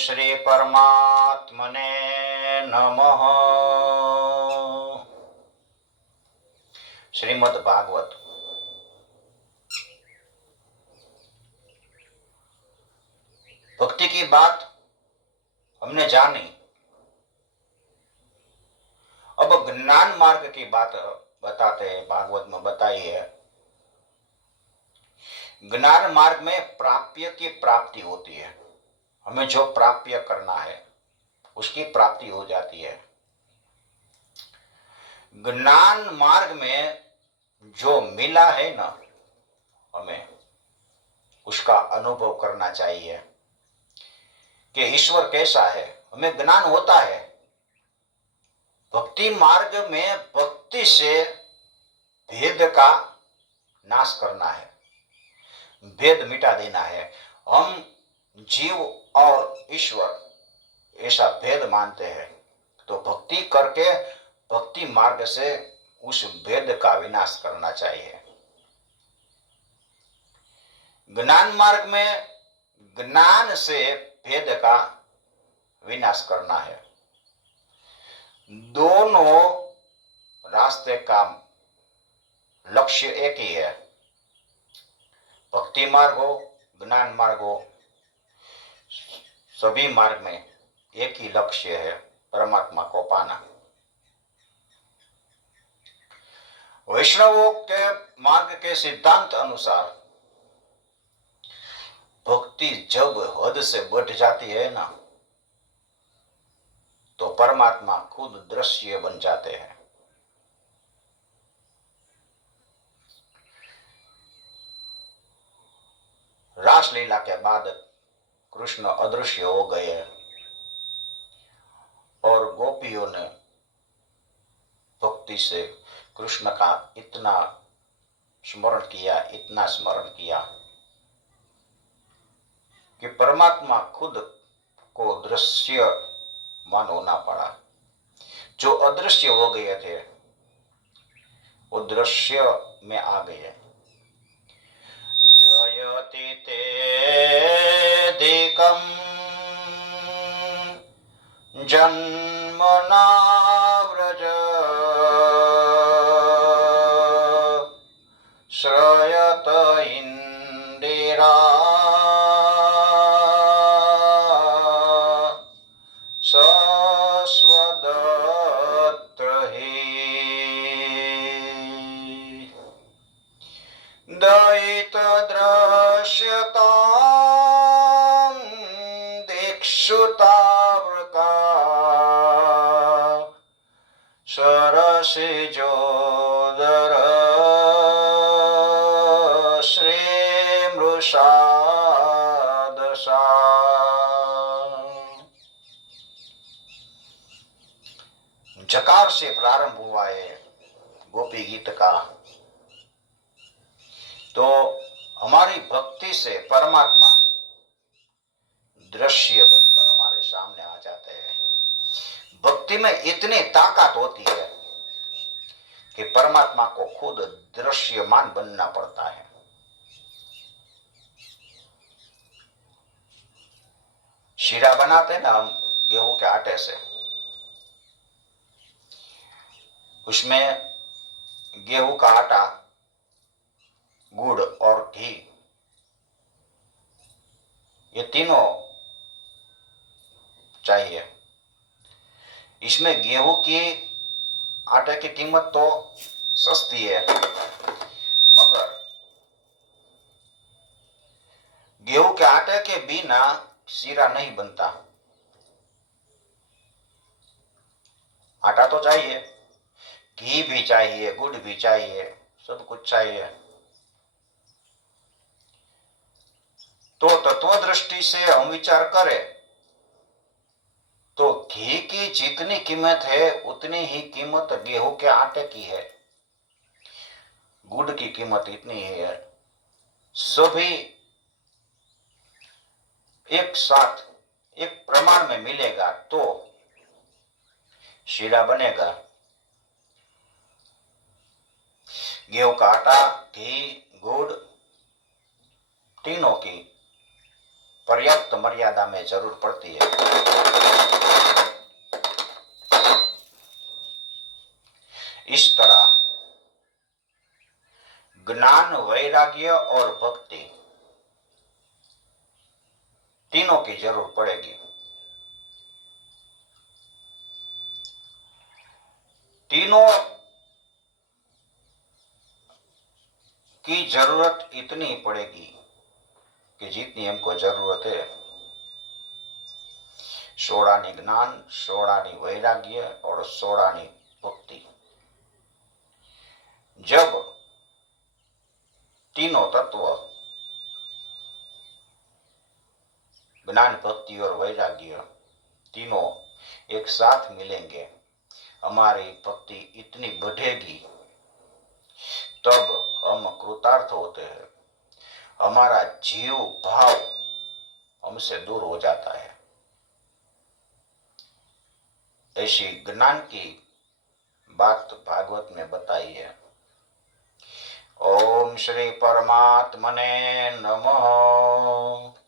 श्री परमात्मने नमः। श्रीमद् भागवत भक्ति की बात हमने जानी। अब ज्ञान मार्ग की बात बताते हैं। भागवत में बताई है, ज्ञान मार्ग में प्राप्य की प्राप्ति होती है। हमें जो प्राप्य करना है उसकी प्राप्ति हो जाती है। ज्ञान मार्ग में जो मिला है ना, हमें उसका अनुभव करना चाहिए कि ईश्वर कैसा है। हमें ज्ञान होता है। भक्ति मार्ग में भक्ति से भेद का नाश करना है, भेद मिटा देना है। हम जीव और ईश्वर ऐसा भेद मानते हैं, तो भक्ति करके भक्ति मार्ग से उस भेद का विनाश करना चाहिए। ज्ञान मार्ग में ज्ञान से भेद का विनाश करना है। दोनों रास्ते का लक्ष्य एक ही है। भक्ति मार्ग हो, ज्ञान मार्ग हो, सभी मार्ग में एक ही लक्ष्य है, परमात्मा को पाना। वैष्णवों के मार्ग के सिद्धांत अनुसार भक्ति जब हद से बढ़ जाती है ना, तो परमात्मा खुद दृश्य बन जाते हैं। रासलीला के बाद कृष्ण अदृश्य हो गए और गोपियों ने भक्ति से कृष्ण का इतना स्मरण किया, इतना स्मरण किया कि परमात्मा खुद को दृश्य मान होना पड़ा। जो अदृश्य हो गए थे वो दृश्य में आ गए। जयति तेऽधिकं जन्मना व्रज श्रयत इंदिरा सस्वदत्र हि दयित दृश्यतां दिक्षुतावृका सरसिजोदर श्रीमृषा दशा। जकार से प्रारंभ हुआ है गोपी गीत का। तो हमारी भक्ति से परमात्मा दृश्य बनकर हमारे सामने आ जाते हैं। भक्ति में इतनी ताकत होती है कि परमात्मा को खुद दृश्यमान बनना पड़ता है। शीरा बनाते हैं ना हम गेहूं के आटे से, उसमें गेहूं का आटा, गुड़ और घी, ये तीनों चाहिए। इसमें गेहूं की आटे की कीमत तो सस्ती है, मगर गेहूं के आटे के बिना शीरा नहीं बनता। आटा तो चाहिए, घी भी चाहिए, गुड़ भी चाहिए, सब कुछ चाहिए। तो तत्व दृष्टि से हम विचार करें तो घी की जितनी कीमत है उतनी ही कीमत गेहूं के आटे की है। गुड़ की कीमत इतनी ही है। सभी एक साथ एक प्रमाण में मिलेगा तो शीरा बनेगा। गेहूं का आटा, घी, गुड़, तीनों की पर्याप्त मर्यादा में जरूर पड़ती है। इस तरह ज्ञान, वैराग्य और भक्ति तीनों की जरूर पड़ेगी। तीनों की जरूरत इतनी पड़ेगी कि जितनी हमको जरूरत है। सोड़ानी ज्ञान, सोड़ानी वैराग्य और सोड़ानी भक्ति। जब तीनों तत्व ज्ञान, भक्ति और वैराग्य तीनों एक साथ मिलेंगे, हमारी भक्ति इतनी बढ़ेगी, तब हम कृतार्थ होते हैं। हमारा जीव भाव हमसे दूर हो जाता है। ऐसी ज्ञान की बात भागवत में बताई है। ओम श्री परमात्मने नमः।